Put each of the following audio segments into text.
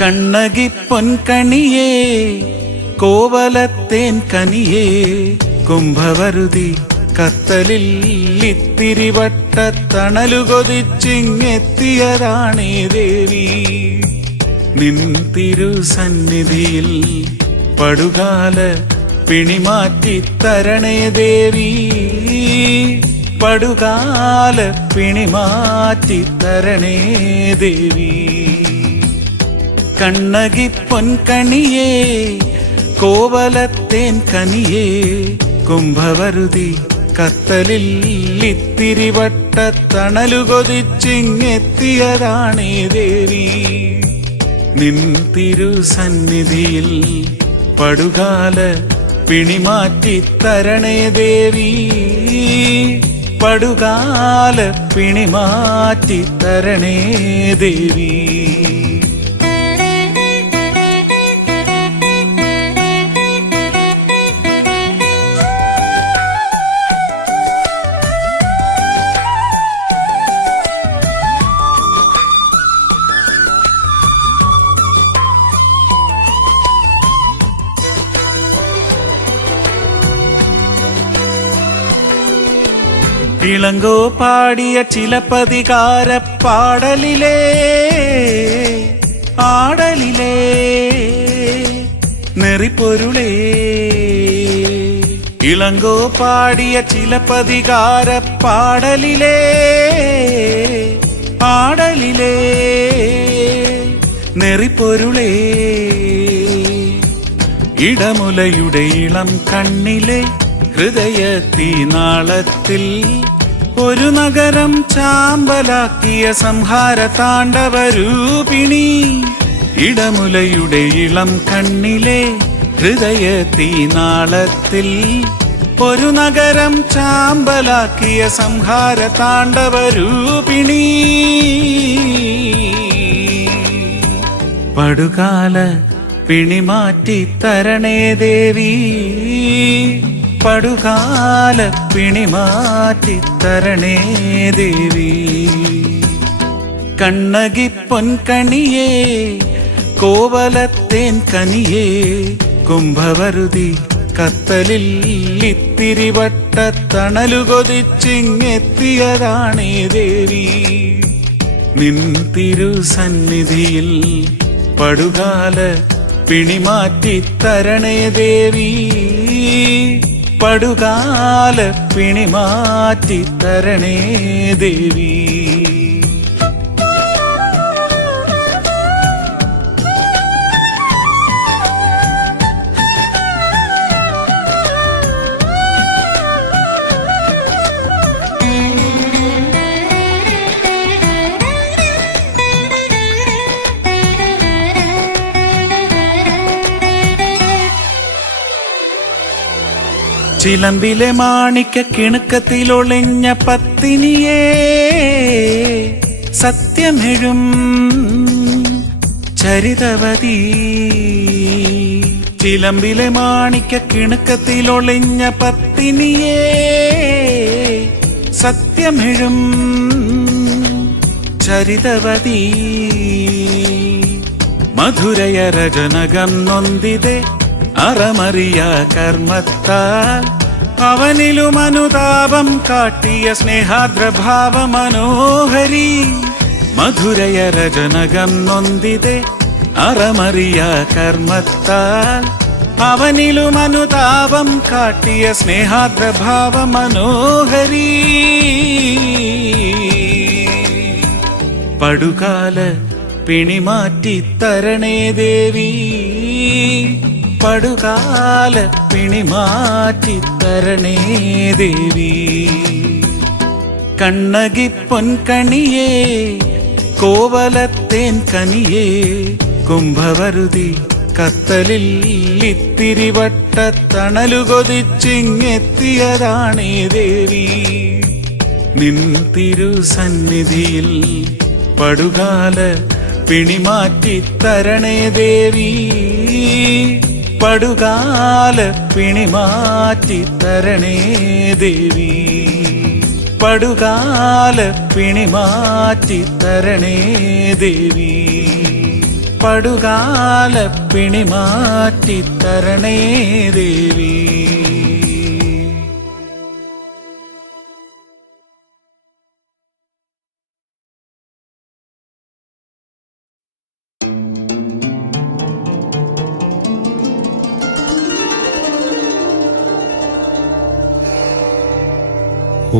കണ്ണകി പൊൻകണിയേ കോവലത്തേൻ കനിയേ കുംഭവരുതി കത്തലിൽ ഇത്തിരി വട്ടത്തണലു കൊതിച്ചിങ്ങെത്തിയതാണേ ദേവി. നിൻ തിരുസന്നിധിയിൽ പടുകാല പിണിമാറ്റി തരണേ ദേവി. പടുകാല പിണിമാറ്റി തരണേ ദേവി. കണ്ണകി പൊൻകണിയേ കോവലത്തേൻ കനിയേ കുംഭവരുതി കത്തലിൽ ഇത്തിരി വട്ടത്തണലു കൊതിച്ചിങ്ങെത്തിയതാണേ ദേവി. നിൻ തിരുസന്നിധിയിൽ പടുകാല പിണിമാറ്റി തരണേ ദേവി. പടുകാല പിണിമാറ്റി തരണേ ദേവി. ഇളങ്കോ പാടിയ ചിലപ്പതികാര പാടലിലേ ആടലിലേ നെറിപ്പൊരുളേ. ഇളങ്കോ പാടിയ ചിലപ്പതികാര പാടലിലേ ആടലിലേ നെറിപ്പൊരുളേ. ഇടമുലയുടെ ഇളം കണ്ണിലെ ഹൃദയത്തിനാളത്തിൽ ഒരു നഗരം ചാമ്പലാക്കിയ സംഹാര താണ്ഡവരൂപിണി. ഇടമുലയുടെ ഇളം കണ്ണിലെ ഹൃദയത്തിനാളത്തിൽ ഒരു നഗരം ചാമ്പലാക്കിയ സംഹാര താണ്ഡവരൂപിണി. പടുകാല പിണിമാറ്റി തരണേ ദേവി. പടുകാല പിണിമാറ്റി തരണേ ദേവി. കണ്ണകി പൊൻകണിയേ കോവലത്തേൻ കനിയേ കുംഭവരുതി കത്തലിൽ ഇത്തിരി വട്ടത്തണലു കൊതിച്ചിങ്ങെത്തിയതാണേ ദേവി. നിൻ തിരുസന്നിധിയിൽ പടുകാല പിണിമാറ്റി തരണേ ദേവി. പടുകാല പിണിമാറ്റി തരണേ ദേവി. ചിലമ്പിലെ മാണിക്യ കിണുക്കത്തിലൊളിഞ്ഞ പത്തിനിയേ സത്യമെഴും ചരിതവതി. ചിലമ്പിലെ മാണിക്യ കിണുക്കത്തിലൊളിഞ്ഞ പത്തിനിയേ സത്യമെഴും ചരിതവതി. മധുരയ രജനകം നൊന്തിതേ അറമറിയ കർമ്മത്താൽ അവനിലും അനുതാപം കാട്ടിയ സ്നേഹാദ്രഭാവ മനോഹരി. മധുരയ രജനകം നൊന്തിതേ അറമറിയ കർമ്മത്താൽ അവനിലും അനുതാപം കാട്ടിയ സ്നേഹാദ്രഭാവ മനോഹരി. പടുകാല പിണിമാറ്റി തരണേ ദേവി. പടുകാല പിണിമാറ്റി തരണേ ദേവി. കണ്ണകി പൊൻകണിയേ കോവലത്തേൻ കനിയേ കുംഭവരുതി കത്തലിൽ ഇത്തിരി വട്ടത്തണലു കൊതിച്ചിങ്ങെത്തിയതാണേ ദേവി. നിൻ തിരുസന്നിധിയിൽ പടുകാല പിണിമാറ്റി തരണേ ദേവി. പടുകാല പിണിമാറ്റി തരണേ ദേവി. പടുകാല പിണിമാറ്റി തരണേ ദേവി. പടുകാല പിണി മാറ്റിത്തരണേ ദേവി. ഓ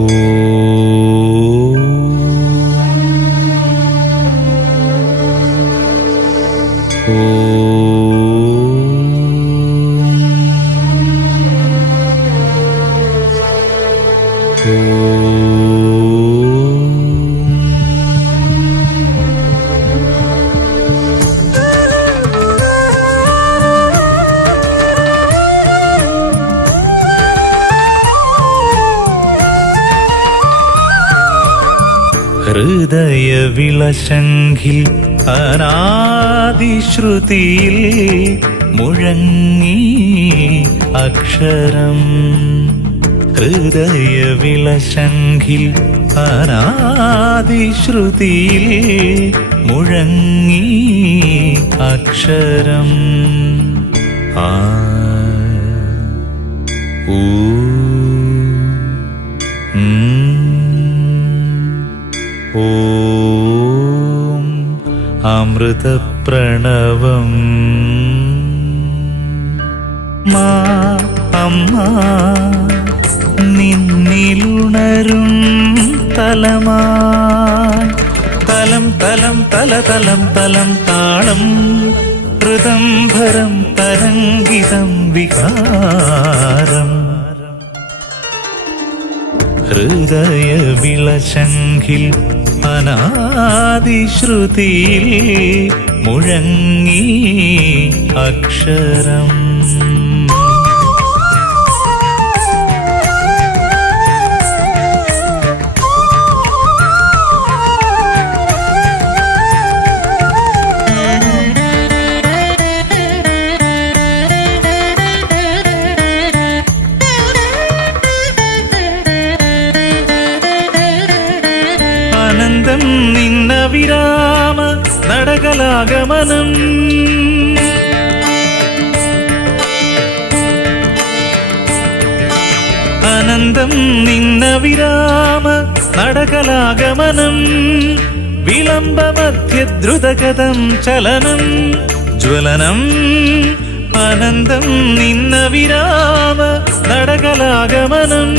ഹൃദയവിളശംഖിൽ അനാദിശ്രുതിയിൽ മുഴങ്ങി അക്ഷരം. ഹൃദയവിളശംഖിൽ അനാദിശ്രുതിയിൽ മുഴങ്ങി അക്ഷരം. ആ ഊ ഓം അമൃതപ്രണവം. മാ അമ്മ നിന്നിലുണരും തലമായി തലം തലം തലതലം തലം താളം ഹൃദംഭരം തരംഗിതം വികാരം. ഹൃദയവിളശംഖിൽ അനാദിശ്രുതിയിൽ മുഴങ്ങി അക്ഷരം. ആനന്ദം നിന്ന വിരാമ നടകലാഗമനം. ആനന്ദം നിന്ന വിരാമ നടകലാഗമനം. വിളംബമധ്യദ്രുതഗതം ചലനം ജ്വലനം. ആനന്ദം നിന്ന വിരാമ നടകലാഗമനം.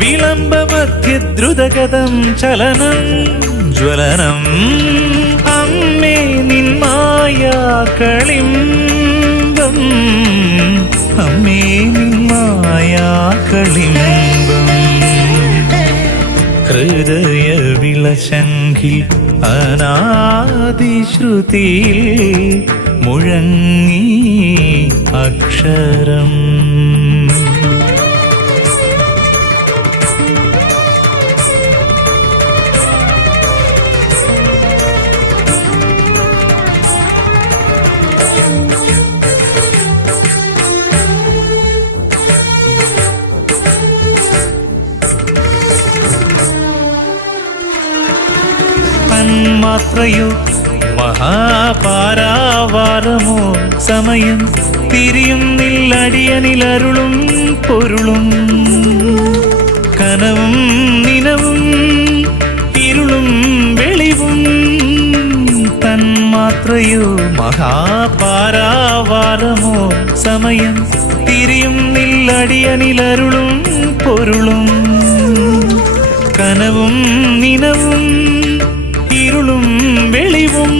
വിളംബമധ്യദ്രുതഗതം ചലനം ജ്വലനം. അമ്മേ നിന്മായാക്കളിംബം. അമ്മേ നിന്മായാക്കളിംബം. ഹൃദയവിളശംഖിൽ അനാദിശ്രുതിയിൽ മുഴങ്ങി അക്ഷരം. തന്മാത്രയോ മഹാപാരാവാരമോ സമയം തിരിയുന്നില്ലടിയനിലരുളും പൊരുളും. കനവും നിനവും ഇരുളും വെളിവും. തന്മാത്രയോ മഹാപാരാവാരമോ സമയം തിരിയുന്നില്ലടിയനിലരുളും പൊരുളും. കനവും നിനവും ഇരുളും വെളിവും.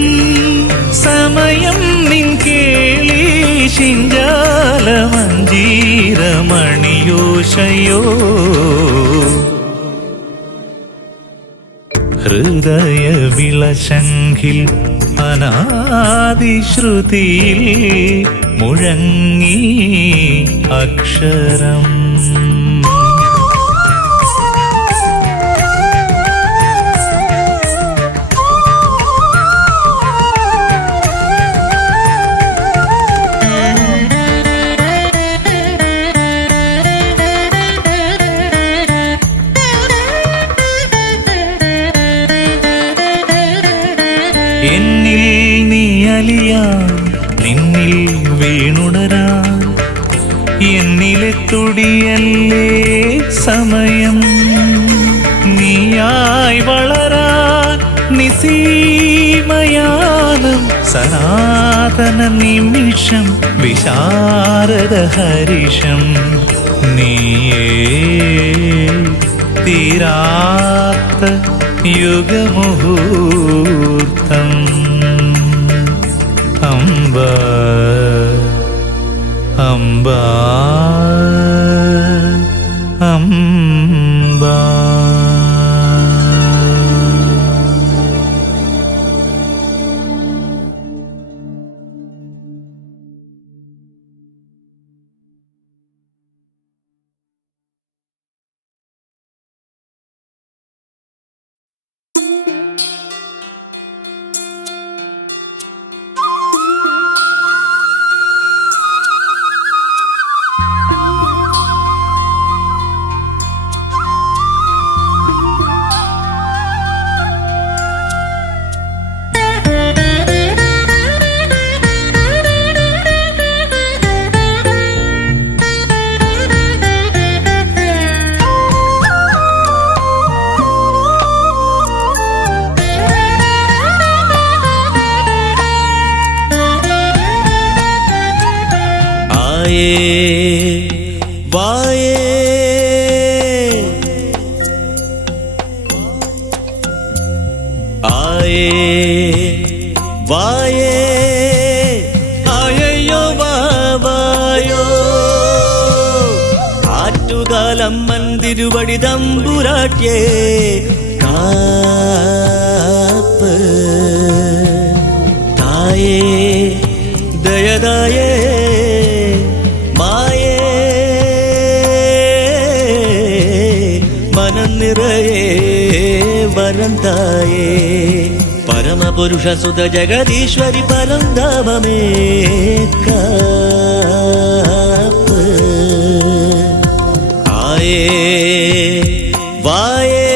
സമയം നിൻ കേളി ശിഞ്ചാലമഞ്ജീരമണിയോശയോ. ഹൃദയവിളശംഖിൽ അനാദിശ്രുതിയിൽ മുഴങ്ങി അക്ഷരം. എന്നിൽ നീ അലിയാൻ നിന്നിൽ വീണുണരാൻ എന്നിലെ തുടിയല്ലേ സമയം നീയായി വളരാൻ നിസീമയാനം സനാതന നിമിഷം വിശാരദ ഹരിഷം നീയേ തീരാത്ത യുഗമുഹൂർത്തം അംബ അംബ അംബ. ആറ്റുകാലമ്മൻ തിരുവടി തമ്പുരാട്ടിയേ കാപ്പ് തായേ ദയദായേ മായേ മനം നിറയേ വരം തായേ പരമപുരുഷ സുത ജഗദീശ്വരി പരന്ധാമമേ കാപ്പ് ആയേ വായേ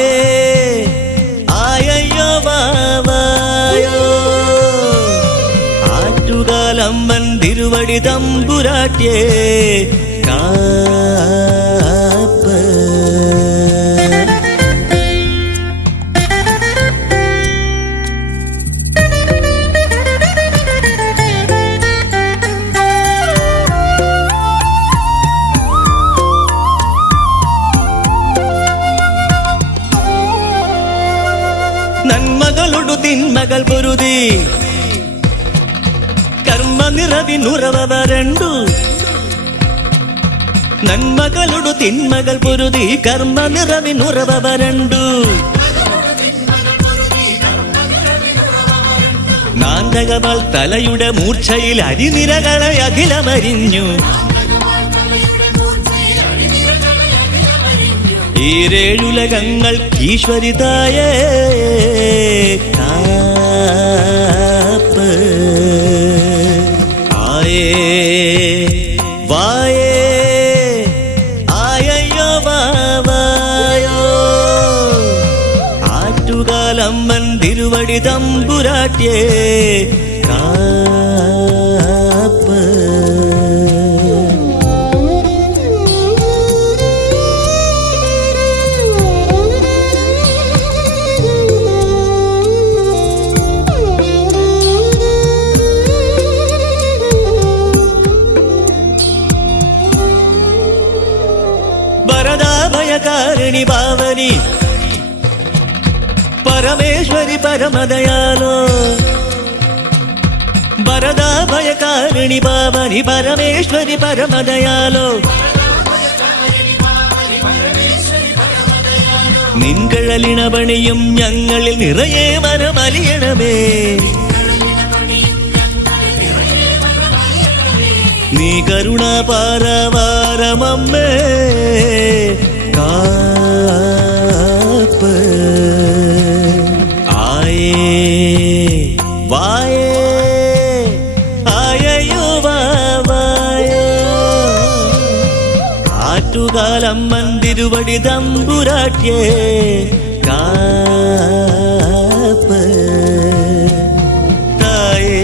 ആയയ്യോ വാവായോ ആറ്റുകാലമ്മൻ തിരുവടി തമ്പുരാട്ടിയേ കാപ്പ് നന്മകളുടു തിന്മകൾ പൊരുതി കർമ്മ നിറവിനുറവരണ്ടു നന്മകളുടു തിന്മകൾ പൊരുതി കർമ്മ നിറവിനുറവരണ്ടു നാന്തകവൾ തലയുടെ മൂർച്ചയിൽ അരിനിരകളെ അഖിലമരിഞ്ഞു ഈരേഴുലകങ്ങൾ ഈശ്വരിതായേ കാപ്പ് ആയേ വായേ ആയയ്യോ വാവായോ ആറ്റുകാലമ്മൻ തിരുവടി തമ്പുരാട്ടിയേ കാപ്പ് ഭയകാരിണി ഭാവനി പരമേശ്വരി പരമദയാലോ വരദാ ഭയകാരിണി ഭാവനി പരമേശ്വരി പരമദയാലോ നിൻകഴലിണപണിയും ഞങ്ങളിൽ നിറയെ വരമലിയണമേ നീ കരുണാപാരവാരമമ്മേ കാപ്പ് ആയേ വായേ ആയയോ വാവായോ ആറ്റുകാലമ്മൻ തിരുവടി തമ്പുരാട്ടിയേ കാപ്പ് തായേ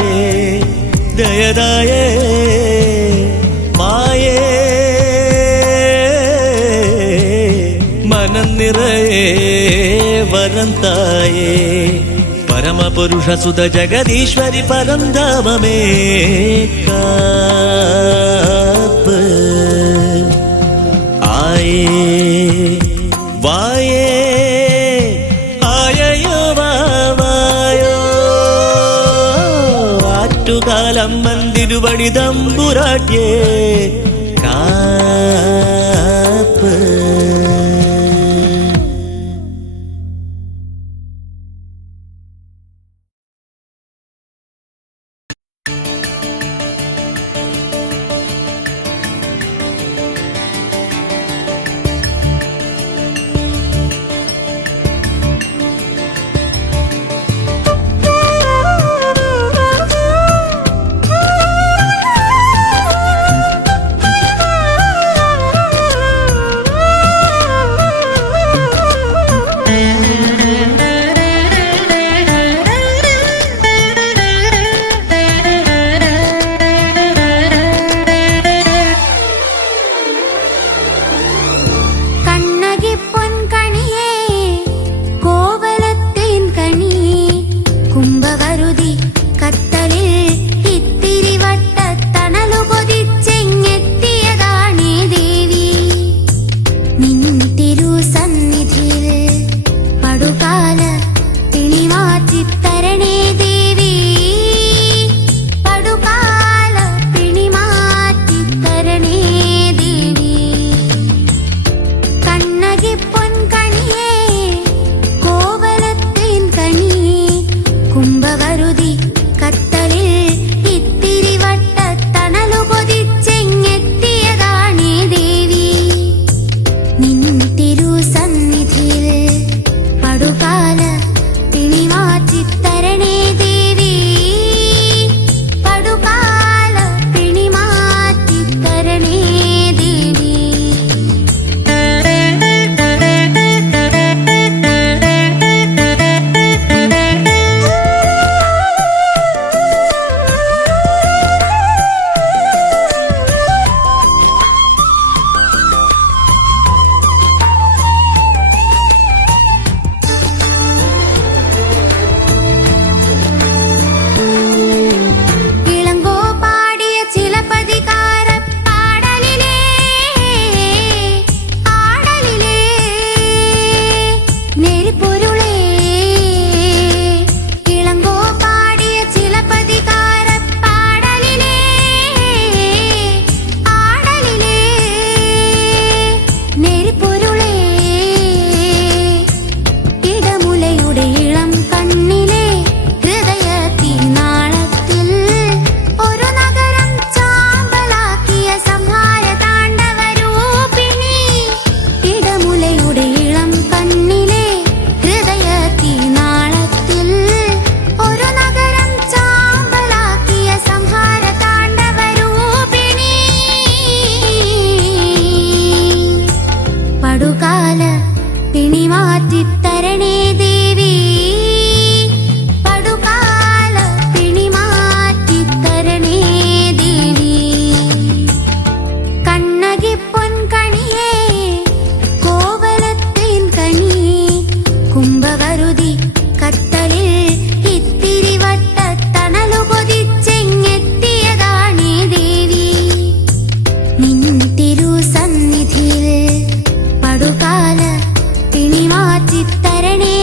അംബയേ വരം തായേ പരമപുരുഷ സുത ജഗദീശ്വരി പരന്ധാമമേ കാപ്പ് ആയേ വായേ ആയയോ വാവായോ ആറ്റുകാലമ്മൻ തിരുവടി തമ്പുരാട്ടിയേ കാപ്പ്. തിരുസന്നിധിയിൽ പടുകാല പിണിമാറ്റിത്തരണേ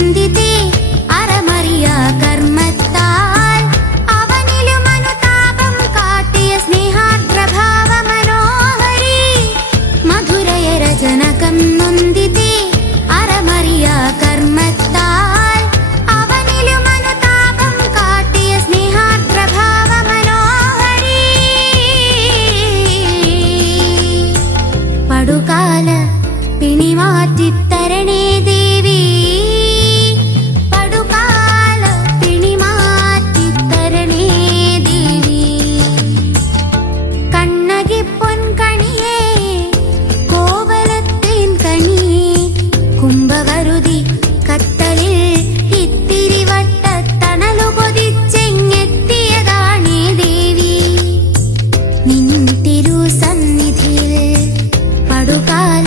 നൊന്തിതേ അറമറിയ കർമ്മത്താൽ അവനിലും അനുതാപം കാട്ടിയ സ്നേഹാർദ്രഭാവ മനോഹരി മധുരയരജനകം നൊന്തിതേ അറമറിയ കർമ്മത്താൽ അവനിലും അനുതാപം കാട്ടിയ സ്നേഹാർദ്രഭാവ മനോഹരി പടുകാല പിണിമാറ്റിത്തരണേ ദേവി പടുകാല പിണിമാറ്റിത്തരണേ ദേവി കണ്ണകി പൊൻകണിയേ കോവലത്തേൻ കണിയേ കുംഭവരുതി കത്തലിൽ ഇത്തിരി വട്ടത്തണലു കൊതിച്ചെങ്ങെത്തിയതാണേ ദേവി നിൻ തിരുസന്നിധിയിൽ പടുകാല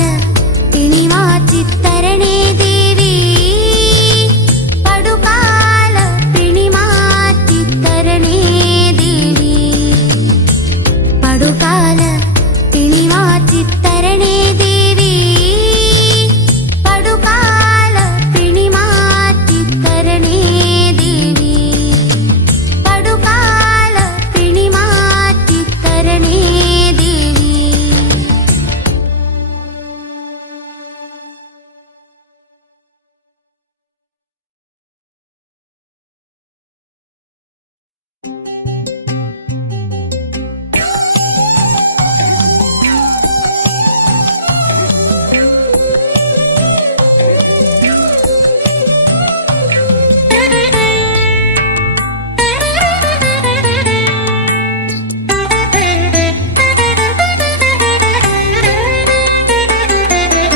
പിണിമാറ്റിത്തരണേ ദേവി പടുകാല പിണിമാറ്റിത്തരണേ ദേവി പടുകാല പിണിമാറ്റിത്തരണേ ദേവി പടുകാല പിണിമാറ്റിത്തരണേ ദേവി പടുകാല പിണിമാറ്റിത്തരണേ ദേവി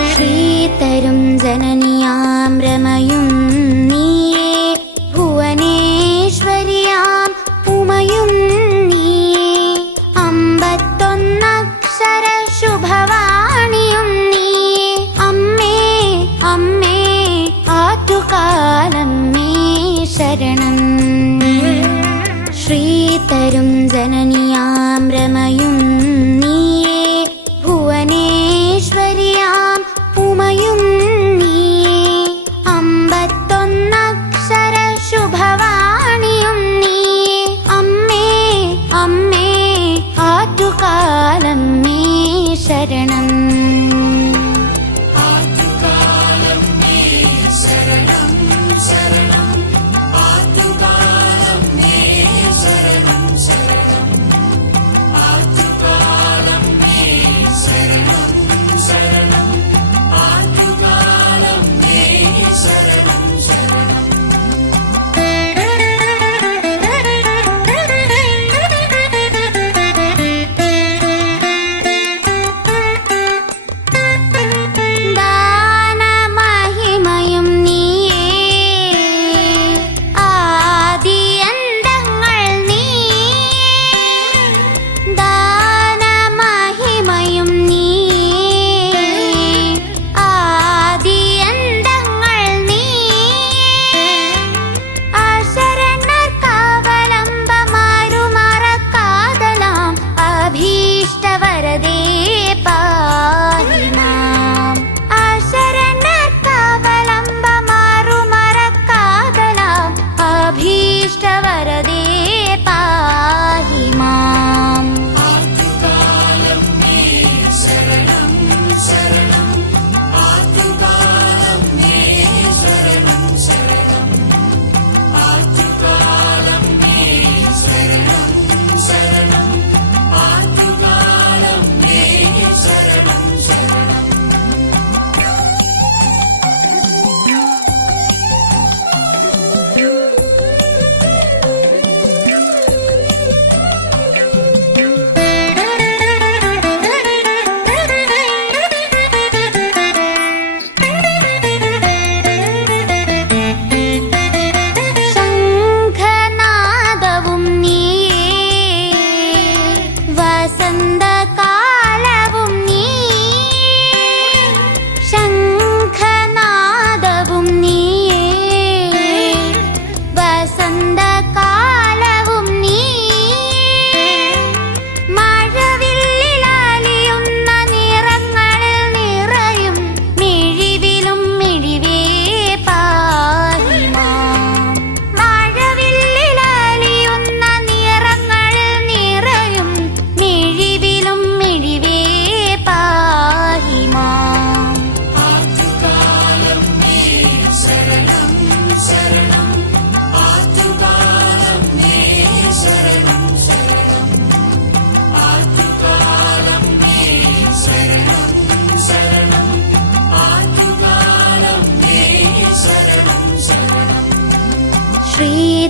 ശ്രീതരും ജനനിയാം രമയും നീയേ ഭുവനേശ്വരിയാം ഉമയും നീയേ അമ്പത്തൊന്നക്ഷര ശുഭവാണിയും നീയേ അമ്മേ അമ്മേ ആറ്റുകാലമ്മേ ശരണം ശ്രീതരും ജനനിയാം രമയും നീയേ ഭുവനേശ്വരിയാം ഉമയും നീയേ അമ്പത്തൊന്നക്ഷര ശുഭവാണിയും നീയേ അമ്മേ അമ്മേ ആറ്റുകാലമ്മേ ശരണം ദാനമഹിമയും നീയേ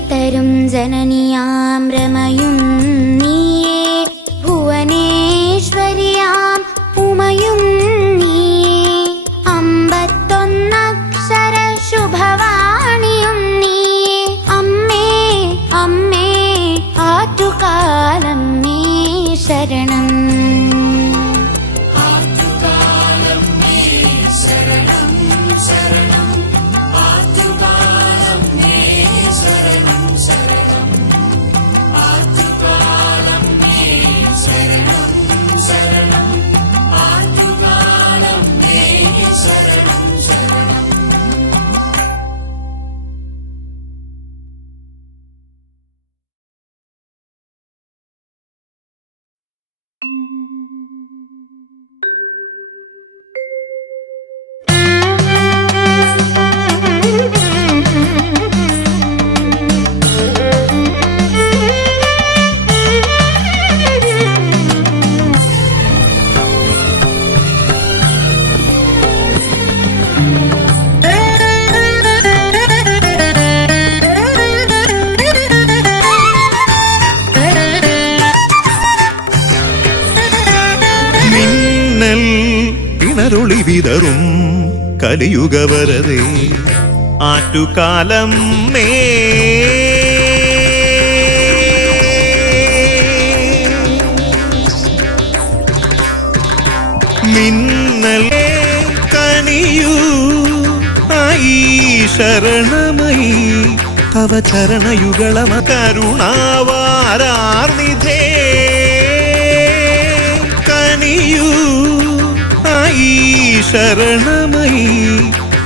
തരും ജനനിയാം രമയും നീയേ ഭുവനേശ്വരിയാം ഉമയും നീയേ അമ്പത്തൊന്നക്ഷര ശുഭവാണിയും നീയേ അമ്മേ അമ്മേ ആറ്റുകാലമ്മേ ശരണം കിണറുളി വിതറും കലിയുഗവരതേ ആറ്റുകാലം മേ മിന്നൽ കനിയൂ ആയി ശരണമയി തവ ചരണയുഗളമ കരുണാവാരാർനിധേ കനിയൂ ആയി ശരണമയി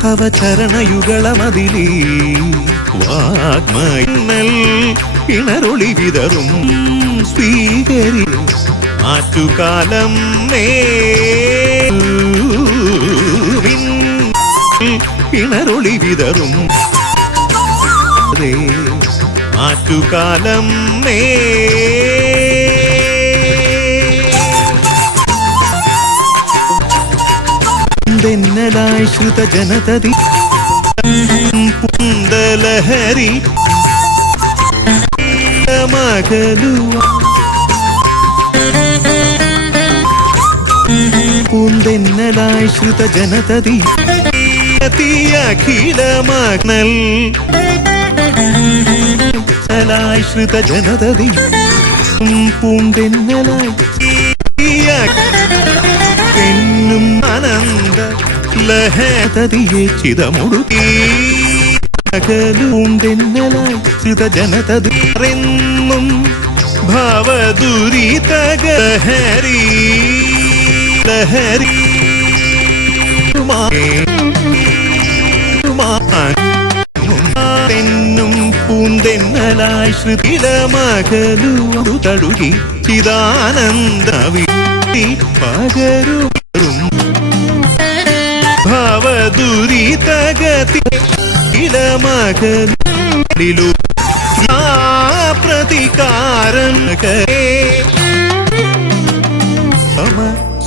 തവ ചരണയുഗളമതിലേ വാഗ്മയൽ പിണറൊളി വിതറും സ്വീകരി ആറ്റുകാലം മേ പിണറൊളി വിതറും ആറ്റുകാലം മേ ായി ശ്രുത ജനതതി പുന്തലഹരി മകലുവ പൂന്തെന്നലായി ശ്രുത ജനതതി അഖില മഗ്നൽ ശ്രുത ജനതതി പൂന്തെന്നലായി എന്നും അനന്ത ലഹതതിയെ ചിതമുടുക്കി അകലൂന്തെന്നലായി ശ്രുത ജനതതിന്നും ഭവദുരിതഗഹരി ലഹരി തെന്നും പൂന്തെന്നലായി ശ്രുതിലമകലു തഴുകി ചിദാനന്ദവി പകരും ഭവദുരിതഗതി ഇലമകലിലു പ്രതികാരം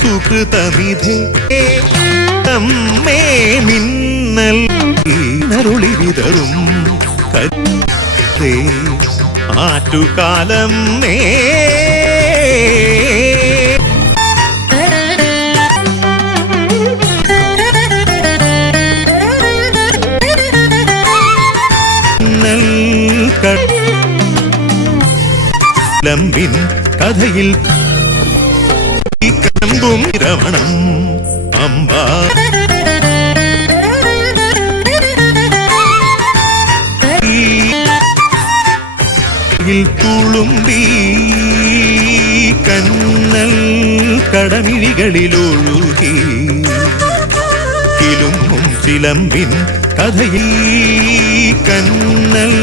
സുകൃതമിധേ അമ്മേ മിന്നൽ നരുളി വിതറും കരേ ആറ്റുകാലം മേ ലംബിൻ കഥയിൽ കമ്പും രമണം അമ്പ തുളുമ്പി കണ്ണൽ കടമിഴികളിലൊഴുകി കിലുങ്ങും ചിലമ്പിൻ കഥയിൽ കണ്ണൽ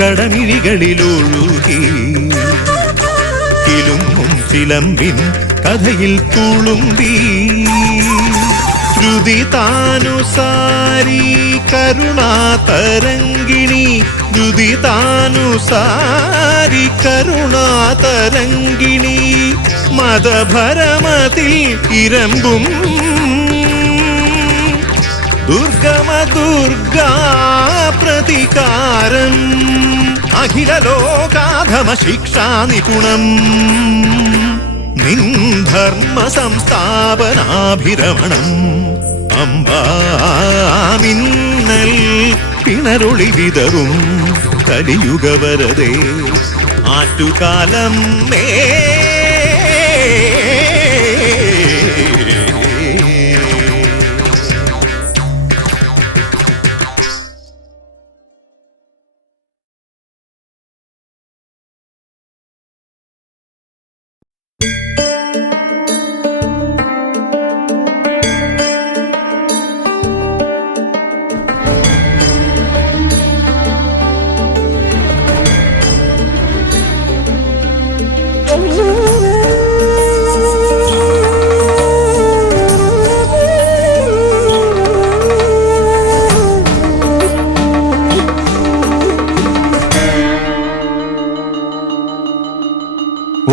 കടമിഴികളിലൊഴുകി കിലുങ്ങും ചിലമ്പിൻ കഥയിൽ തുളുമ്പി ശ്രുതിതാനുസാരി കരുണാതരംഗിണി ശ്രുതിതാനുസാരി കരുണാതരംഗിണി മതഭരമതിൽ ഇരമ്പും ദുർഗമ ദുർഗാ പ്രതികാരം അഖില ലോകാധമ ശിക്ഷാ നിപുണം നിൻ ധർമ്മ സംസ്ഥാപനാഭിരമണം അമ്പാമിന്നൽ പിണരൊളി വിതറും കലിയുഗവരതേ ആറ്റുകാലം മേ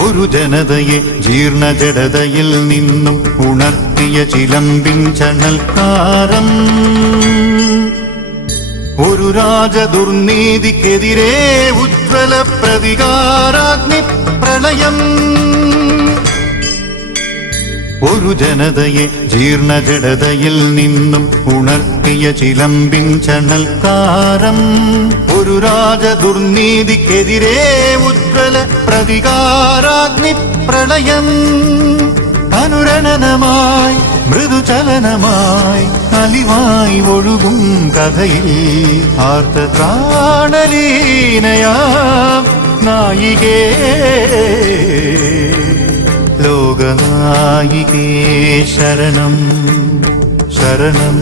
ഒരു ജനതയെ ജീർണജഡതയിൽ നിന്നും ഉണർത്തിയ ചിലമ്പിൻ ചണൽക്കാരം ഒരു രാജദുർനീതിക്കെതിരെ ഉജ്ജ്വല പ്രതികാരാഗ്നി പ്രളയം ഒരു ജനതയെ ജീർണജഡതയിൽ നിന്നും ഉണർത്തിയ ചിലമ്പിൻ ചണൽക്കാരം ഒരു രാജദുർനീതിക്കെതിരെ ഉജ്ജ്വല പ്രതികാരാഗ്നി പ്രളയം അനുരണനമായി മൃദുചലനമായി അലിവായി ഒഴുകും കഥയിൽ ആർത്തത്രാണലീനയാം നായികേ ലോകനായികേ ശരണം ശരണം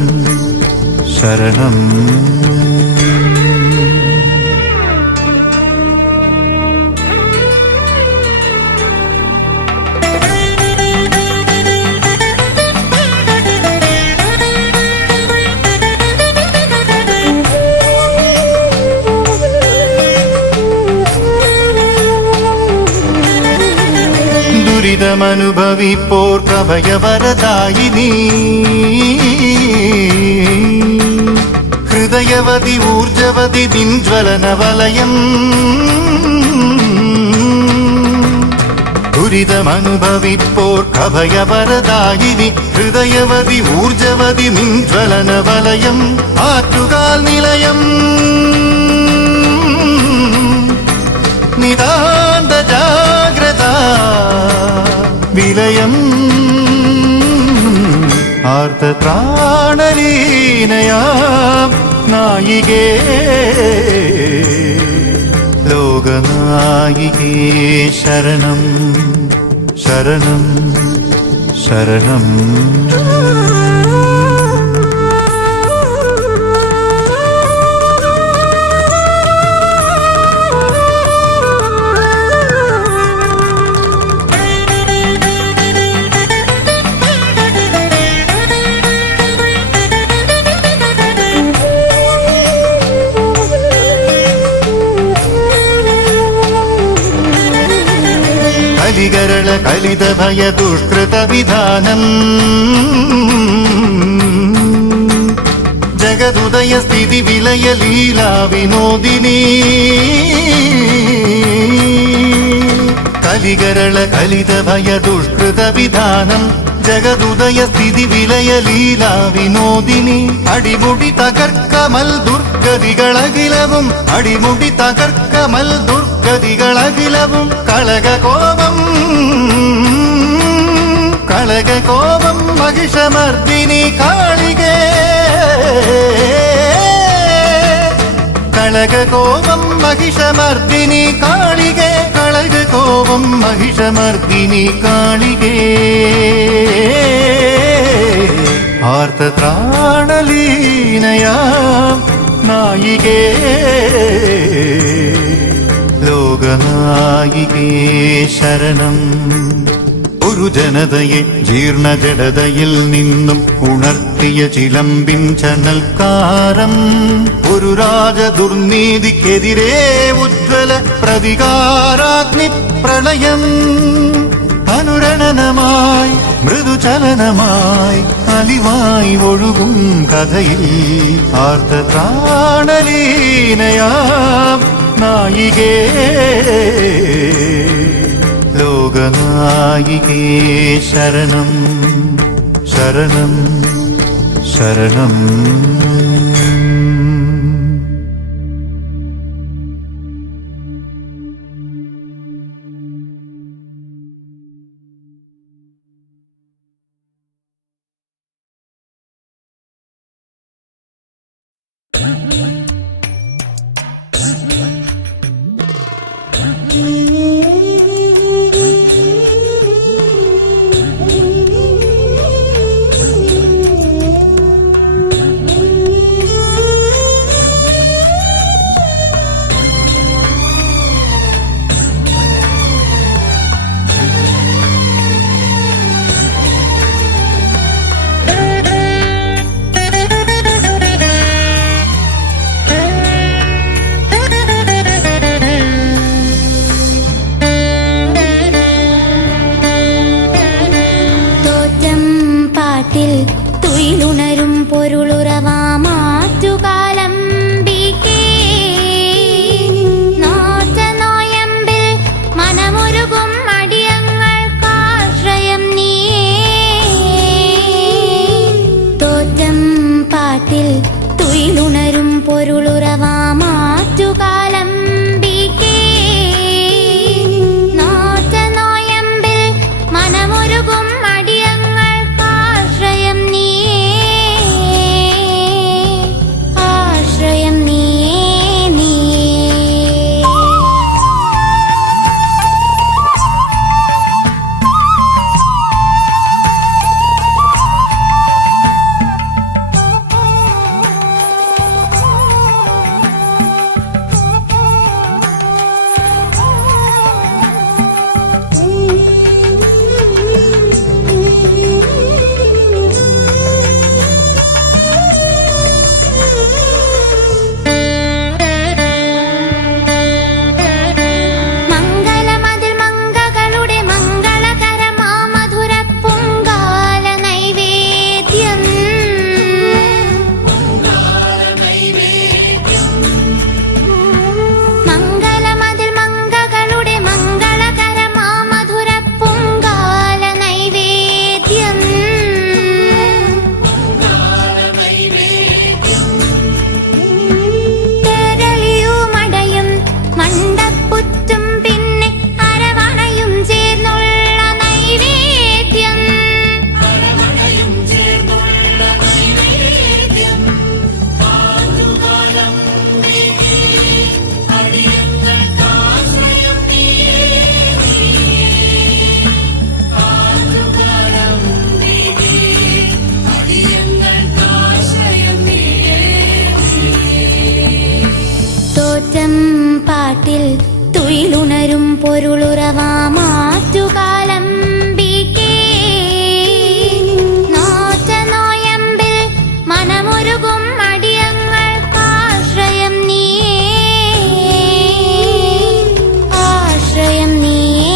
ശരണം ദുരിതമനുഭവിപ്പോർ കഭയവരദായിനി ഹൃദയവതി ഊർജവതി ദിൻജ്വലന വലയം ദുരിതമനുഭവിപ്പോർ കഭയവരദായിനി ഹൃദയവതി ഊർജവതി ദിൻജ്വലന വലയം ആറ്റുകാൽ നിലയം നിതാന്ത ജാഗ്രത വിലയം ആർത്തത്രാണലീനയാം നായികേ ലോകനായികേ ശരണം ശരണം ശരണം കലികരള കലിത ഭയ ദുഷ്കൃത വിധാനം ജഗതുദയ സ്ഥിതി വിലയ ലീലാ വിനോദിനി കലികരള കലിത ഭയ ദുഷ്കൃത വിധാനം ജഗതുദയ സ്ഥിതി വിലയ ലീലാ വിനോദിനി അടിമുടി തകർക്കമൽ ദുർഗതികളകിലവും അടിമുടി തകർക്കമൽ ദുർഗതികളകിലവും കളകകോപം കളകകോപം മഹിഷമർദിനി കാളികേ കളകകോപം മഹിഷമർദിനി കാളികേ കളകകോപം മഹിഷമർദിനി കാളികേ ആർത്തത്രാണലീനയാം നായികേ ലോകനായികേ ശരണം ഒരു ജനതയെ ജീർണജഡതയിൽ നിന്നും ഉണർത്തിയ ചിലമ്പിൻ ചണൽക്കാരം ഒരു രാജദുർനീതിക്കെതിരെ ഉജ്ജ്വല പ്രതികാരാഗ്നി പ്രളയം അനുരണനമായി മൃദുചലനമായി അലിവായി ഒഴുകും കഥയിൽ ആർത്തത്രാണലീനയാം ലോകനായികേ ലോകനായികേ ശരണം ശരണം ശരണം. തുയിലുണരും പൊരുളുറവാമാറ്റുകാലം നോറ്റ നോയമ്പിൽ മനമുരുകും അടിയങ്ങൾക്കാശ്രയം നീയേ. തോറ്റം പാട്ടിൽ തുയിലുണരും പൊരുളുറവാമാറ്റുകാലം നോറ്റ നോയമ്പിൽ മനമുരുകും അടിയങ്ങൾക്കാശ്രയം ആശ്രയം നീയേ. പാട്ടിൽ തുയിലുണരും പൊരുളുറവാമാറ്റുകാലം നോറ്റ നോയമ്പിൽ മനമുരുകും അടിയങ്ങൾക്കാശ്രയം നീയേ. ആശ്രയം നീയേ.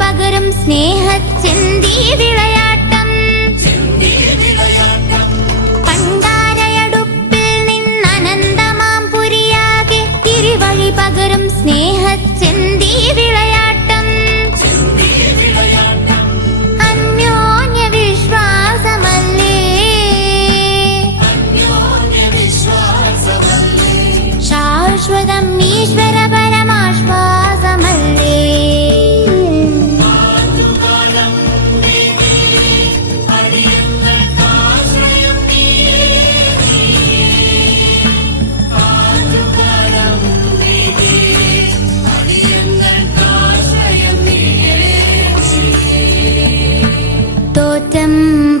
പകരം സ്നേഹച്ചെന്തി വിളയാട്ടം പണ്ടാരയടുപ്പിൽ നിന്നനന്തമാം പുരിയാകെ തിരുവഴി പകരം സ്നേഹച്ചെന്തി വിളയാട്ടം അന്യോന്യ വിശ്വാസമല്ലേ ശാശ്വതം ഈശ്വര പരമാശ്വാസമല്ലേ.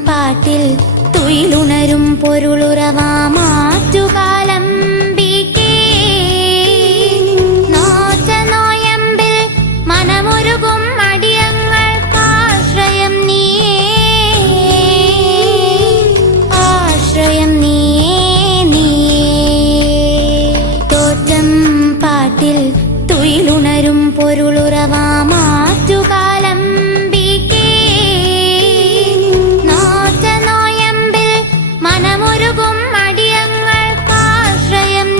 പാട്ടിൽ തുയിലുണരും പൊരുളുറവാമാറ്റുകാലം പൊരുളുറവാമാറ്റുകാലംബികേ നോറ്റ നോയമ്പിൽ മനമൊരുകും അടിയങ്ങൾക്കാശ്രയം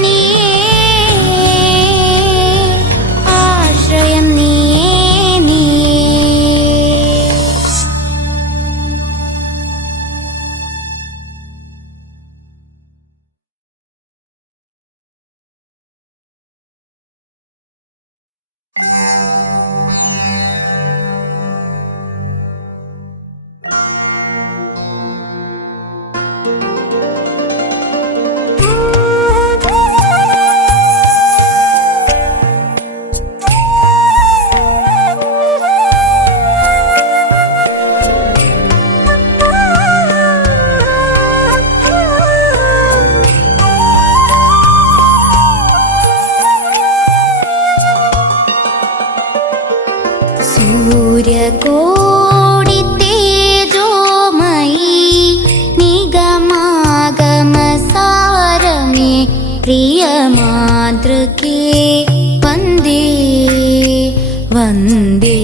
നീയേ ആശ്രയം നീയേ സൂര്യകോടി തേജോമയി നിഗമാഗമസാരമേ പ്രിയ മാതൃകേ വന്ദേ വന്ദേ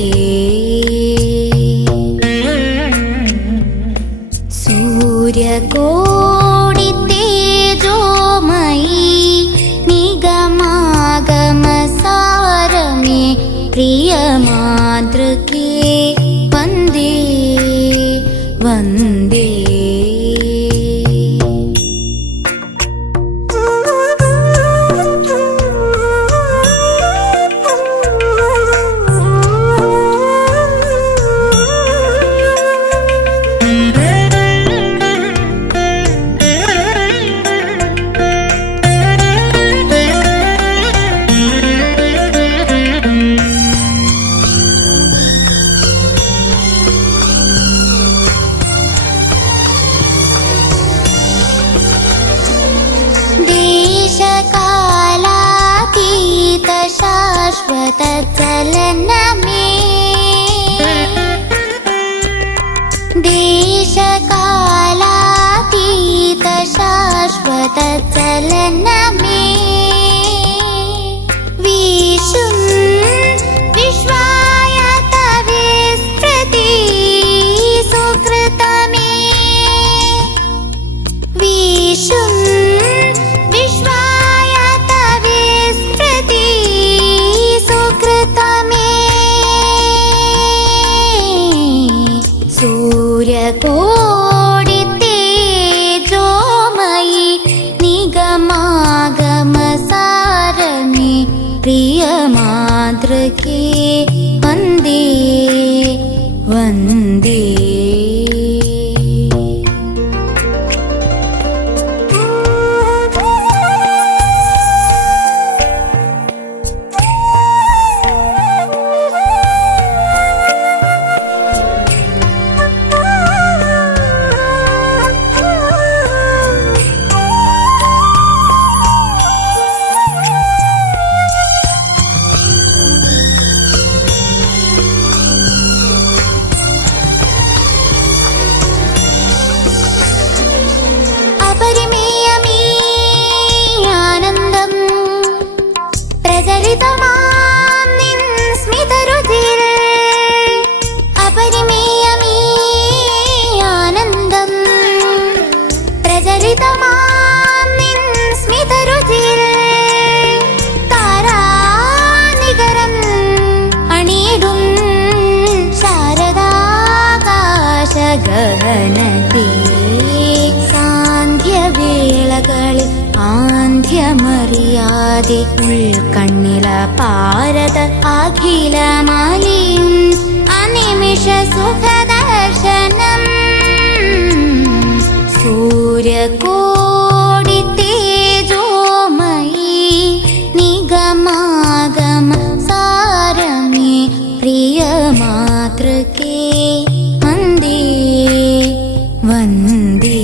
സൂര്യകോടി തേജോമയി നിഗമാഗമസാരമേ പ്രിയ മാതൃകേ വന്ദേ വന്ദേ देशकालातीत शाश्वत चलनमे देशकालातीत शाश्वत चलनमे विशुं विश्वायत विस्तृति सुकृतमे विशुं विश्वायत विस्तृति सुकृतमे सूर्यकोटि तेजोमयि निगमागमसारमे प्रिय मातृके वन्दे वन्दे अपरिमेयमी आनन्दं प्रचलितमां निन् स्मितरुचिरे अपरिमेयमी आनन्दं प्रचलितमां निन् स्मितरुचिरे तारानिकरम् अणिडुं शारदाकाशगहनते വേളകളിൽ ആന്ധ്യമറിയാതെ ഉൾക്കണ്ണില പാരത അഖിലമാലിയും അനിമിഷ സുഖദർശനം സൂര്യകോടി തേജോമയി നിഗമാഗമ സാരമേ പ്രിയ മാതൃകേ വന്ദേ വന്ദേ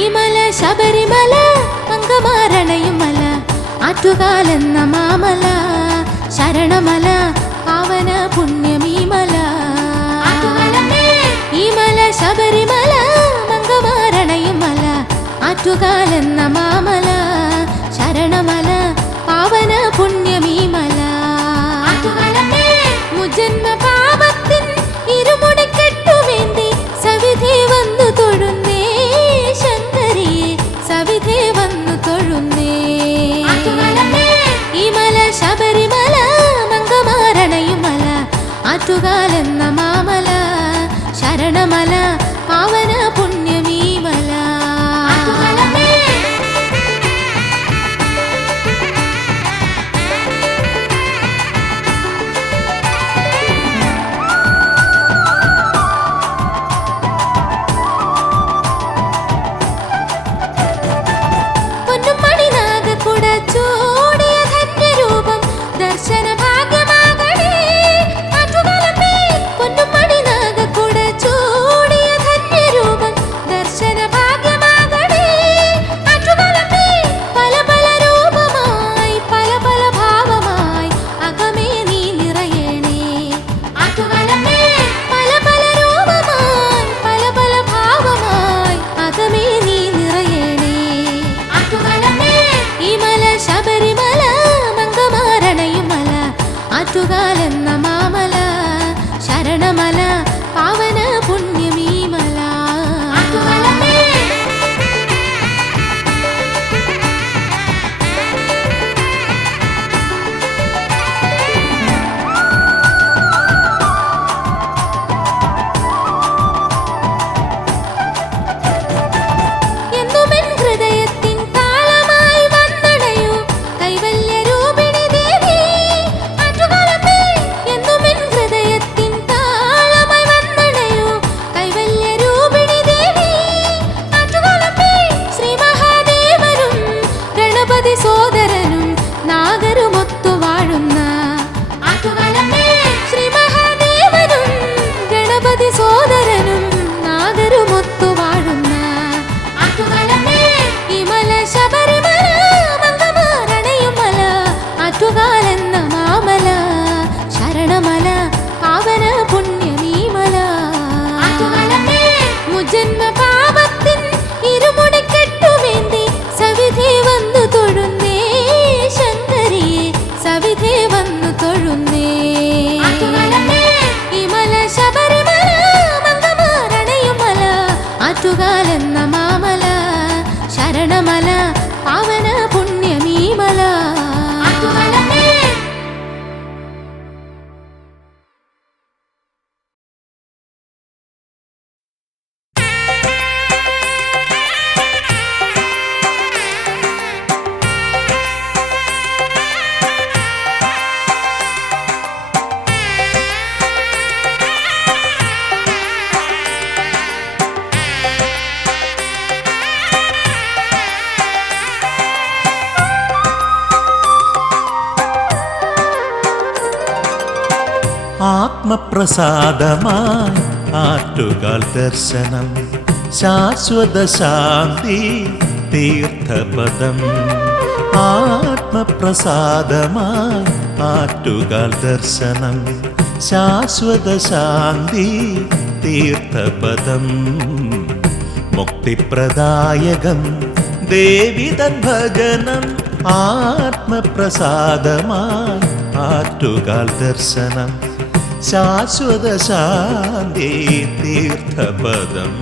ഈ മല ശബരിമല അങ്കമാരണയും മല ആറ്റുകാലെന്ന മാമല ശരണമല പാവന പുണ്യമീ മല ഈ മല ശബരിമല അങ്കമാരണയും മല ആറ്റുകാലെന്ന മാമല ശരണമല പാവന പുണ്യമീ മല മുജന്മ പാപത്തിൻ ഇരുമുടിക്കെട്ടുവേണ്ടി സവിധേ വന്നു തൊഴുന്നേ ശങ്കരിയെ സവിധേ വന്നു തൊഴുന്നേ ഈ മല ശബരിമല മംഗമാരണയും മല ആറ്റുകാലെന്ന മാമല ശരണമല പാവന പുണ്യമീ മല ആറ്റുകാലെന്ന മാമല ശരണമല പാവന പുണ്യമീ മല എന്നുമെൻ ഹൃദയത്തിൻ താളമായി വന്നടയൂ കൈവല്യ രൂപിണി ദേവി എന്നുമെൻ ഹൃദയത്തിൻ താളമായി വന്നടയൂ കൈവല്യ രൂപിണി ദേവി ശ്രീ മഹാദേവനും ഗണപതി സോദരനും നാഗരുമൊത്തു വാഴുന്ന ശ്രീ മഹാദേവനും ഗണപതി സോദരനും നാഗരുമൊത്തു വാഴുന്ന ഈ മല ശബരിമല മംഗമാരണയും മല ആറ്റുകാലെന്ന മാമല ശരണമല പാവന പുണ്യമീ മല മുജന്മ പാപത്തിൻ ഇരുമുടിക്കെട്ടുവേണ്ടി സവിധേ വന്നു തൊഴുന്നേ ശങ്കരിയെ സവിധേ വന്നു തൊഴുന്നേ ഈ മല ശബരിമല മംഗമാരണയും മല ആറ്റുകാലെന്ന മാമല ശരണമല പാവന പുണ്യമീ മല ആത്മപ്രസാദമായി ആറ്റുകാൽ ദർശനം ശാശ്വത ശാന്തി തീർത്ഥപദം ആത്മപ്രസാദമായി ആറ്റുകാൽ ദർശനം ശാശ്വത ശാന്തി തീർത്ഥപദം മുക്തിപ്രദായകം ദേവി തൻ ഭജനം ആത്മപ്രസാദമായി ആറ്റുകാൽ ദർശനം ശാശ്വത ശാന്തി തീർത്ഥപദം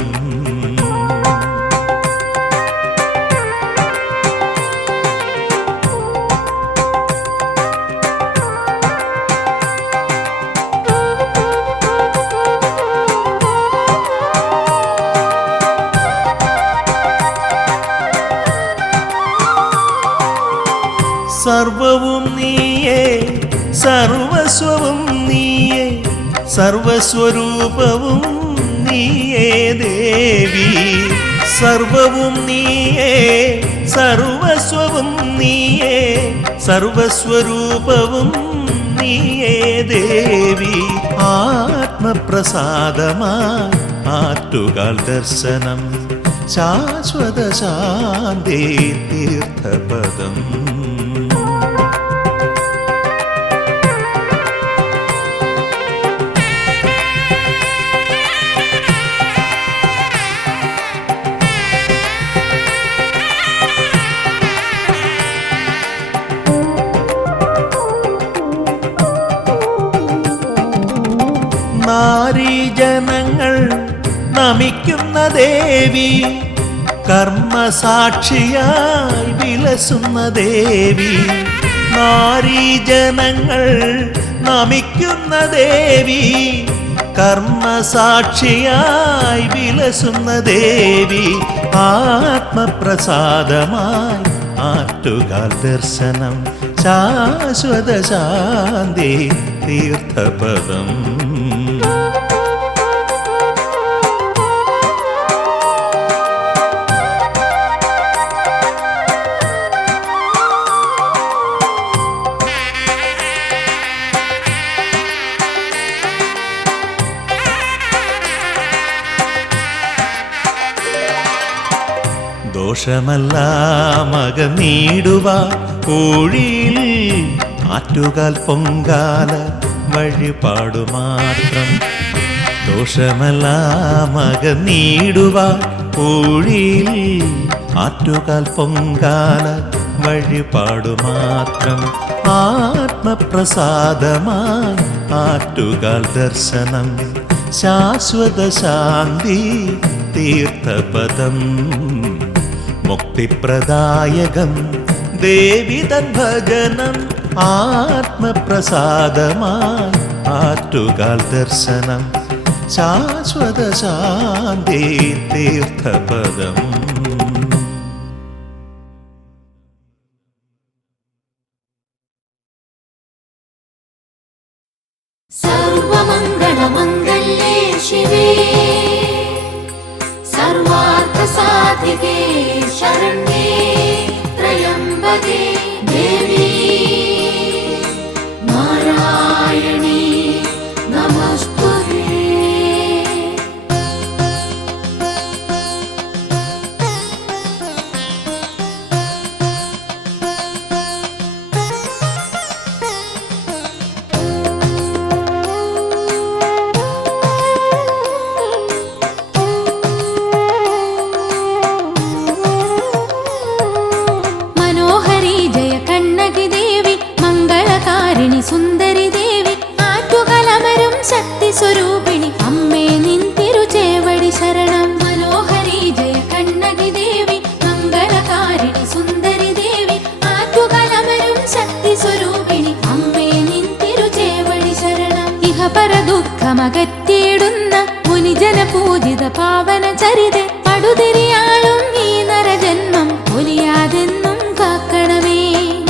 സർവവും നീയേ സർവസ്വവും നീയേ സർവസ്വരൂപവും നീയേ ദേവി സർവവും നീയേ സർവസ്വവും നീയേ സർവസ്വരൂപവും നീയേ ദേവി ആത്മപ്രസാദമായി ആറ്റുകാൽ ദർശനം ശാശ്വത ശാന്തി തീർത്ഥപദം. നാരീജനങ്ങൾ നമിക്കുന്ന ദേവി, കർമ്മസാക്ഷിയായി വിലസുന്ന ദേവി. നാരീജനങ്ങൾ നമിക്കുന്ന ദേവി, കർമ്മസാക്ഷിയായി വിലസുന്ന ദേവി. ആത്മപ്രസാദമായി ആറ്റുകാൽ ദർശനം, ശാശ്വത ശാന്തി തീർത്ഥപദം. ദോഷമെല്ലാം അകന്നിടുവാൻ കോഴിയിൽ ആറ്റുകാൽ പൊങ്കാല വഴിപാടു മാത്രം. ദോഷമെല്ലാം അകന്നിടുവാൻ കോഴിയിൽ ആറ്റുകാൽ പൊങ്കാല വഴിപാടു മാത്രം. ആത്മപ്രസാദമായി ആറ്റുകാൽ ദർശനം, ശാശ്വത ശാന്തി തീർത്ഥപദം. മുക്തിപ്രദായകം ദേവി തൻ ഭജനം, ആത്മപ്രസാദമായി ആറ്റുകാൽ ദർശനം, ശാശ്വത ശാന്തി തീർത്ഥപദം. സർവമംഗളമംഗല്യേ ശിവേ സർവാർത്ഥസാധികേ ശരണ്യേ ത്രയംബകേ ദേവി നാരായണീ നമസ്തുതേ. സുന്ദരി ദേവി ആറ്റുകലമരും ശക്തി സ്വരൂപിണി അമ്മേ നിൻ തിരുചേവടി ശരണം. മനോഹരി ജയ കണ്ണകി ദേവി മംഗളകാരിണി സുന്ദരി ദേവി ആറ്റുകലമരും ശക്തി സ്വരൂപിണി അമ്മേ നിൻ തിരുചേവടി ശരണം. ഇഹപര ദുഃഖമകറ്റിയിടുന്ന മുനിജന പൂജിത പാവന ചരിതേ പടുതിരിയാളും ഈ നരജന്മം ഒലിയാതെന്നും കാക്കണമേ.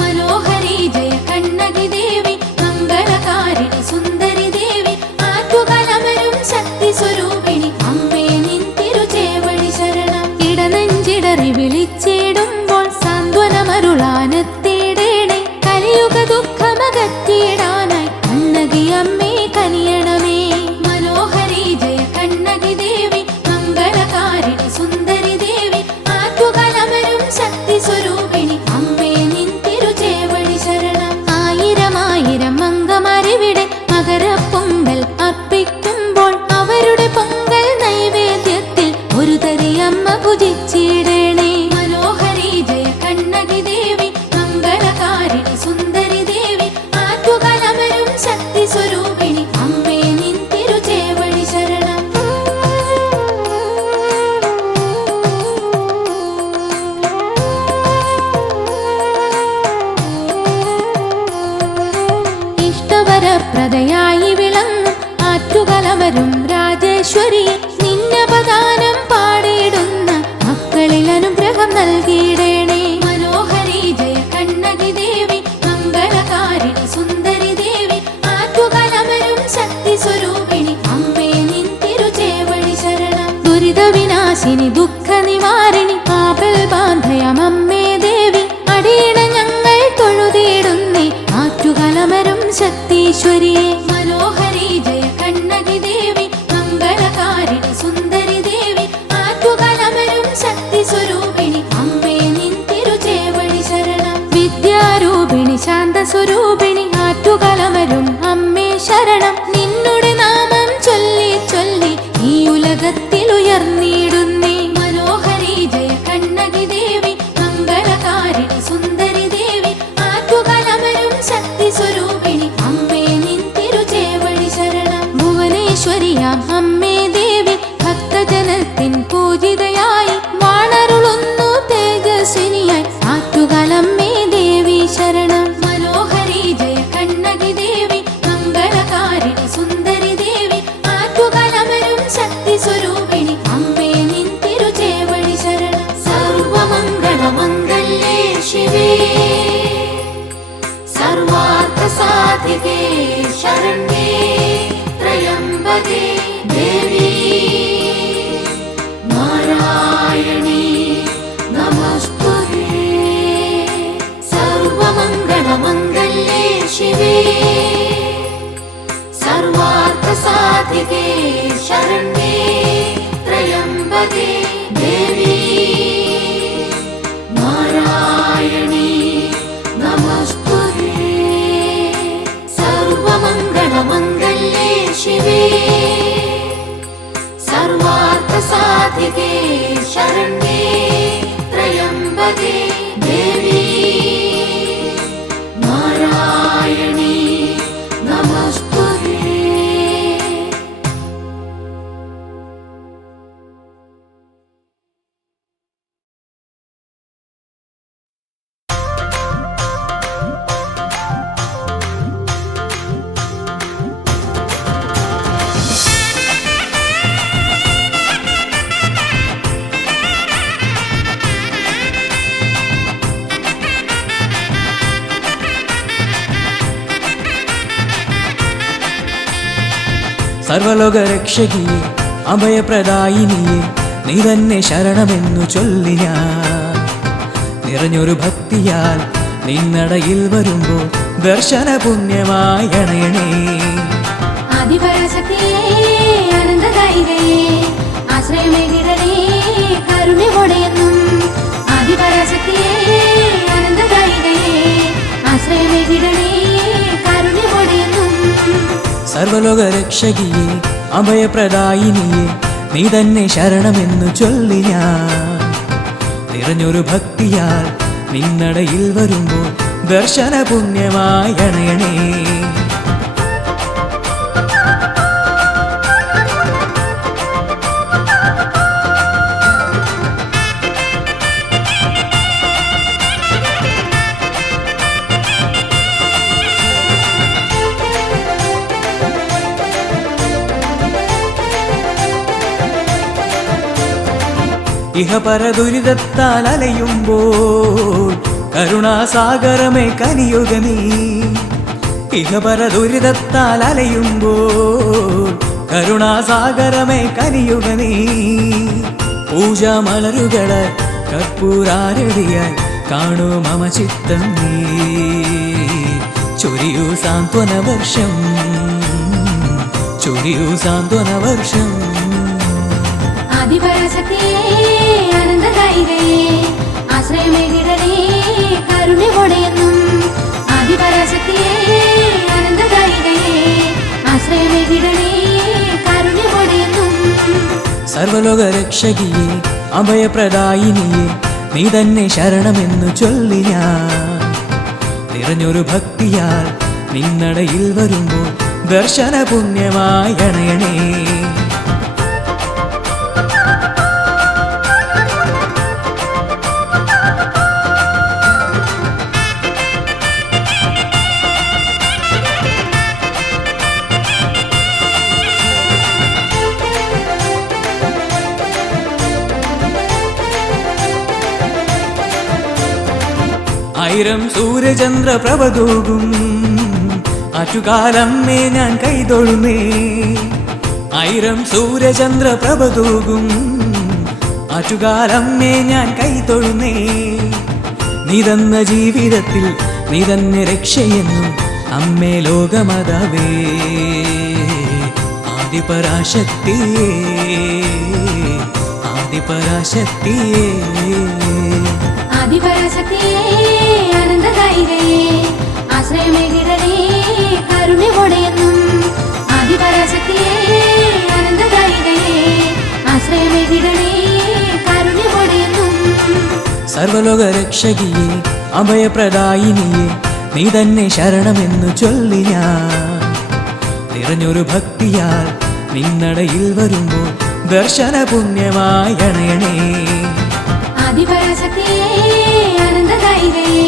മനോഹരി ജയ കണ്ണകി ദേവി മംഗളകാരിണി സുന്ദരി ദേവി ആറ്റുകലമരും ശക്തി സ്വരൂപിണി അമ്മേ നിൻ തിരുചേവടി ശരണം. ഇടനെഞ്ചിടറി വിളിച്ചിടുമ്പോൾ സാന്ത്വനമരുളാനെത്തിയിടേണേ കലിയുഗ ദുഃഖമകറ്റിയിടാനായി കണ്ണകി അമ്മേ കനിയണമേ. മനോഹരി ജയ കണ്ണകി ദേവി മംഗളകാരിണി സുന്ദരി ദേവി ആറ്റുകലമരും ശക്തി സ്വരൂപിണി അമ്മേ നിൻ തിരുചേവടി ശരണം. ആയിരം ആയിരം അംഗമറിവിടെ മകരപ്പൊങ്കൽ അർപ്പിക്കുമ്പോൾ അവരുടെ പൊങ്കൽ നൈവേദ്യത്തിൽ ഒരു തരി അമ്മ ഭുജിച്ചിടണേ. മനോഹരി ജയ കണ്ണകി ദേവി മംഗളകാരിണി സുന്ദരി ദേവി ആറ്റുകലമരും ശക്തി സ്വരൂപിണി അമ്മേ നിൻ തിരുചേവടി ശരണം. ഇഷ്ടവരപ്രദയായി വിളങ്ങും ആറ്റുകലമരും രാജേശ്വരിയെ നിന്നപദാനം പാടിയിടുന്ന മക്കളിൽ അനുഗ്രഹം നൽകിയിടണേ. മനോഹരി ജയ കണ്ണകി ദേവി മംഗളകാരിണി സുന്ദരി ദേവി ആറ്റുകലമരും ശക്തി സ്വരൂപിണി അമ്മേ നിൻ തിരുചേവടി ശരണം. ദുരിത വിനാശിനി ദുഃഖ നിവാരിണി ആപൽ ബാന്ധയമമ്മേ ദേവി അടിയണ ഞങ്ങൾ തൊഴുതിയിടുന്നേ ആറ്റുകലമരും ശക്തീശ്വരിയെ. മനോഹരി ജയ കണ്ണകി ദേവി മംഗളകാരിണി സുന്ദരി ദേവി ആറ്റുകലമരും ശക്തി നിൻ പൂജിതയായി വാണരുളുന്നു തേജസ്വിനിയായി ആറ്റുകാലമ്മേ ദേവി ശരണം. മനോഹരി ജയ കണ്ണകി ദേവി മംഗളകാരിണി സുന്ദരി ദേവി ആറ്റുകാലമരും ശക്തി സ്വരൂപിണി അമ്മേ നിൻ തിരുചേവടി ശരണം. സർവമംഗള മംഗല്യേ ശിവേ സർവാർത്ഥ സാധികേ ശരണ്യേ ത്രയംബകേ ദേവി നാരായണീ നമസ്തുതേ. സർവമംഗള മംഗല്യേ ശിവേ സർവാർത്ഥ സാധികേ ശരണ്യേ ത്രയംബകേ ദേവി നാരായണീ നമസ്തുതേ. സർവമംഗള മംഗല്യേ ശിവേ സർവാർത്ഥ സാധികേ ശരണ്യേ ത്രയംബകേ ദേവി നാരായണീ നമസ്തുതേ. സർവലോകരക്ഷകിയെ അഭയപ്രദായിനിയെ നീ തന്നെ ശരണമെന്നു ചൊല്ലി ഞാൻ നിറഞ്ഞൊരു ഭക്തിയാൽ നിന്നടയിൽ വരുമ്പോൾ ദർശന പുണ്യമായി അണയണേ. ആദിപരാശക്തിയേ അനന്തദൈവയേ ആശ്രയമേകിടണേ കരുണയോടെയെന്നും. ആദിപരാശക്തിയേ അനന്തദൈവയേ ആശ്രയമേകിടണേ കരുണയോടെയെന്നും. സർവലോകരക്ഷകിയെ അഭയപ്രദായിനിയെ നീ തന്നെ ശരണമെന്നു ചൊല്ലി ഞാൻ നിറഞ്ഞൊരു ഭക്തിയാൽ നിന്നടയിൽ വരുമ്പോൾ ദർശന പുണ്യമായി അണയണേ. ഇഹപര ദുരിതത്താൽ അലയുമ്പോൾ കരുണാസാഗരമേ കനിയുക നീ. ഇഹപര ദുരിതത്താൽ അലയുമ്പോൾ കരുണാസാഗരമേ കനിയുക നീ. പൂജാമലരുകളെ കർപ്പൂരാരടിയായി കാണൂ മമ ചിത്തം നീ. ചൊരിയൂ സാന്ത്വന വർഷം ചൊരിയൂ സാന്ത്വന വർഷം. ആദിപരാശക്തിയേ അനന്തദൈവയേ ആശ്രയമേകിടണേ കരുണയോടെയെന്നും. ആദിപരാശക്തിയേ അനന്തദൈവയേ ആശ്രയമേകിടണേ കരുണയോടെയെന്നും. സർവലോകരക്ഷകിയെ അഭയപ്രദായിനിയെ നീ തന്നെ ശരണമെന്നു ചൊല്ലി ഞാൻ നിറഞ്ഞൊരു ഭക്തിയാൽ നിന്നടയിൽ വരുമ്പോൾ ദർശന പുണ്യമായി അണയണേ. ആയിരം സൂര്യചന്ദ്ര പ്രഭതൂകും ആറ്റുകാലമ്മേ ഞാൻ കൈതൊഴുന്നേ. ആയിരം സൂര്യചന്ദ്ര പ്രഭതൂകും ആറ്റുകാലമ്മേ ഞാൻ കൈതൊഴുന്നേ. നീ തന്ന ജീവിതത്തിൽ നീ തന്നെ രക്ഷയെന്നും അമ്മേ ലോകമതാവേ. ആദിപരാശക്തിയേ ആദിപരാശക്തിയേ. ആദിപരാശക്തിയേ അനന്തദൈവയേ ആശ്രയമേകിടണേ കരുണയോടെയെന്നും. ആദിപരാശക്തിയേ അനന്തദൈവയേ ആശ്രയമേകിടണേ കരുണയോടെയെന്നും. സർവലോകരക്ഷകിയെ അഭയപ്രദായിനിയെ നീ തന്നെ ശരണമെന്നു ചൊല്ലി ഞാൻ നിറഞ്ഞൊരു ഭക്തിയാൽ നിന്നടയിൽ വരുമ്പോൾ ദർശന പുണ്യമായി അണയണേ. ആദിപരാശക്തിയേ അനന്തദായികയേ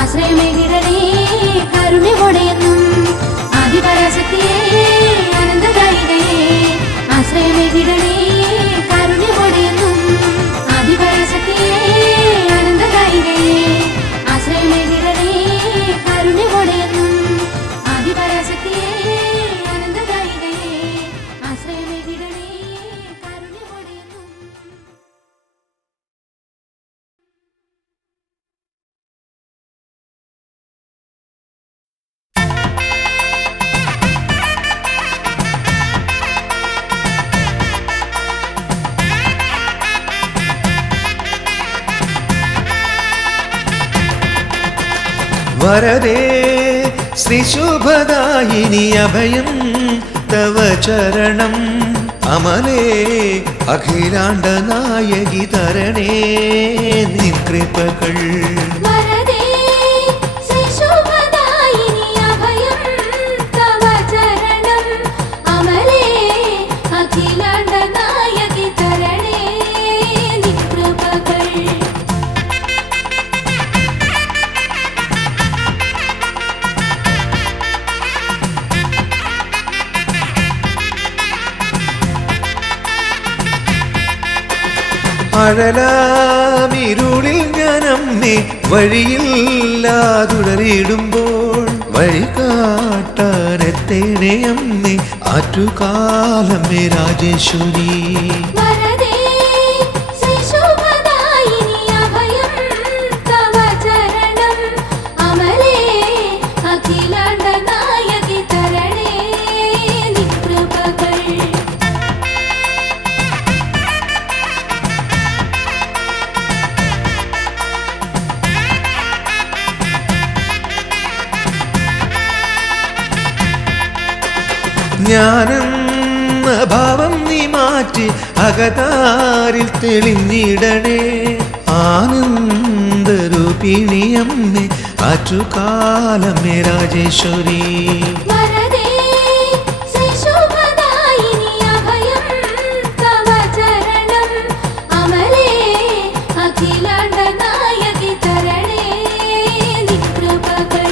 ആശ്രയമേകിടണേ കരുണയോടെയെന്നും. ആദിപരാശക്തിയേ അനന്തദായികയേ ആശ്രയമേകിടണേ കരുണയോടെയെന്നും. ആദിപരാശക്തിയേ അനന്തദായികയേ ആശ്രയമേകിടണേ കരുണയോടെയെന്നും. ആദിപരാശക്തിയേ അനന്തദായികയേ ആശ്രയമേകിടണേ കരുണയോടെയെന്നും. വരദേ ശ്രീശുഭദായിനി അഭയം തവ ചരണം അമലേ അഖിലാണ്ട നായകി തരണേ നിൻ കൃപകൾ. വരദേ ശ്രീശുഭദായിനി അഭയം തവ ചരണം അമലേ അഖിലാണ്ട നായകി തരണേ നിൻ കൃപകൾ. അഴലാമിരുളിൽ ഞാനമ്മേ വഴിയില്ലാതുടറിയിടുമ്പോൾ വഴി കാട്ടാനെത്തേണേ അമ്മേ ആറ്റുകാലമ്മേ രാജേശ്വരി. വരദേ ശ്രീശുഭദായിനി അഭയം തവ ചരണം അമലേ അഖിലാണ്ട നായകി തരണേ നിൻ കൃപകൾ. ജ്ഞാനെന്ന ഭാവം നീ മാറ്റി അകതാരിൽ തെളിഞ്ഞിടണേ ആനന്ദരൂപിണിയമ്മേ ആറ്റുകാലമ്മേ രാജേശ്വരി. വരദേ ശ്രീശുഭദായിനി അഭയം തവ ചരണം അമലേ അഖിലാണ്ട നായകി തരണേ നിൻ കൃപകൾ.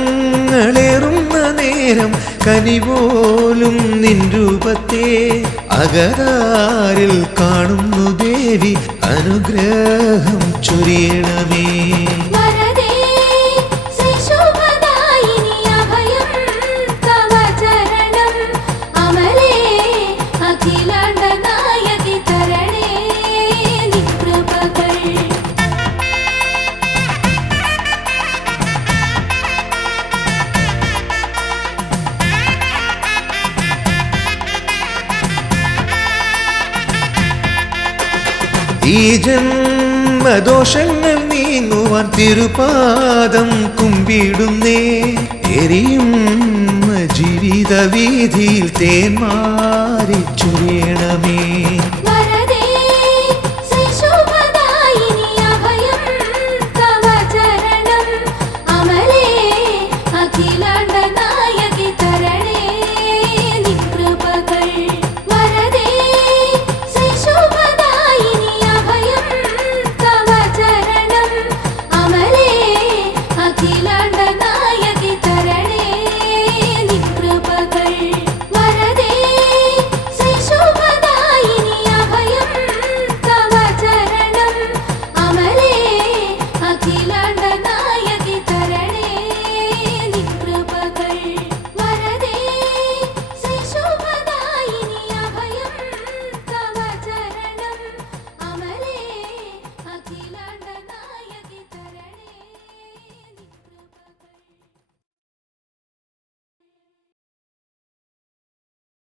കഥനങ്ങളേറുന്ന നേരം കനിപോലും നിൻ രൂപത്തെ അകതാരിൽ കാണുന്നു ദേവി അനുഗ്രഹം ചൊരിയണമേ. വരദേ ശ്രീശുഭദായിനി അഭയം തവ ചരണം അമലേ അഖിലാണ്ട നായകി തരണേ നിൻ കൃപകൾ. ഈ ജന്മദോഷങ്ങൾ നീങ്ങുവാൻ തിരുപാദം കുമ്പിടുന്നേ എരിയും ജീവിത വീതിയിൽ തേന്മാരി ചൊരിയണമേ.